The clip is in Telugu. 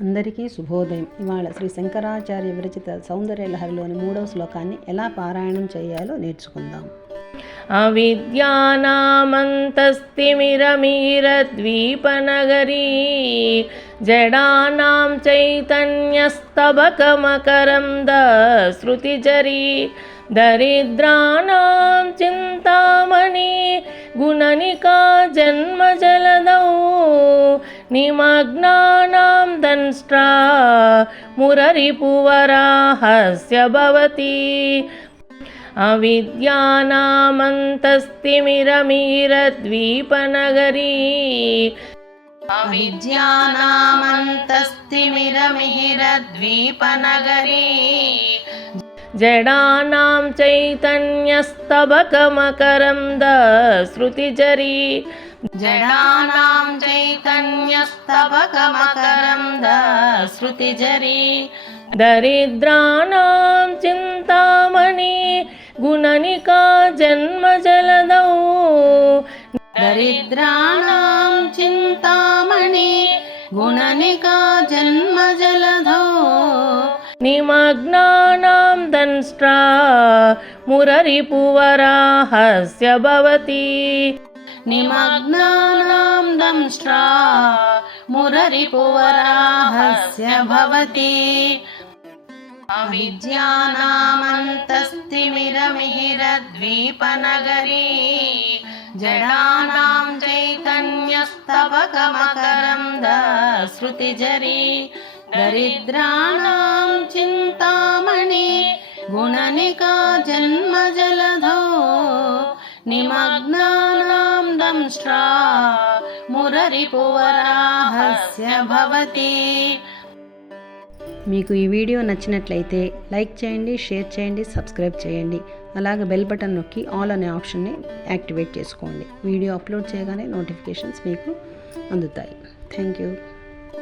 అందరికీ శుభోదయం. ఇవాళ శ్రీ శంకరాచార్య విరచిత సౌందర్య లహరిలోని మూడవ శ్లోకాన్ని ఎలా పారాయణం చేయాలో నేర్చుకుందాం. అవిద్యానామంతస్తిమిరమీరద్వీపనగరీ జడానాం చైతన్యస్తబకమకరంద శృతిజరీ దరిద్రాణం చింతామణి గుణనికా జన్మ జలదౌ నిమగ్నానాం ధన్స్ట్రా మురరిపువరాహస్య భవతి అవిద్యానామంతస్తిమిరమిహిరద్వీపనగరీ అవిద్యానామంతస్తిమిరమిహిరద్వీపనగరీ जडानां चैतन्यस्तबकमकरन्दश्रुतिचरी जडानां चैतन्यस्तबकमकरन्दश्रुतिजरी दरिद्राणां चिन्तामणि गुणनिका जन्मजलदौ दरिद्राणां चिन्तामणि गुणनिका जन्मजलधौ निमग्नानां दंष्ट्रा मुररिपुवराहस्य भवति निमग्नानां दंष्ट्रा मुररिपुवराहस्य भवति अविद्यानामन्तस्तिमिरमिहिरद्वीपनगरी जडानां चैतन्यस्तबकमकरन्दश्रुतिजरी दरिद्राणां चिन्तामणि गुणनिका जन्मजलधौ निमग्नानां दंष्ट्रा मुररिपुवराहस्य भवति మీకు ఈ వీడియో నచ్చినట్లయితే లైక్ చేయండి షేర్ చేయండి సబ్స్క్రైబ్ చేయండి అలాగే బెల్ బటన్ నొక్కి ఆల్ అనే ఆప్షన్ని యాక్టివేట్ చేసుకోండి వీడియో అప్లోడ్ చేయగానే నోటిఫికేషన్స్ మీకు అందుతాయి థ్యాంక్ యూ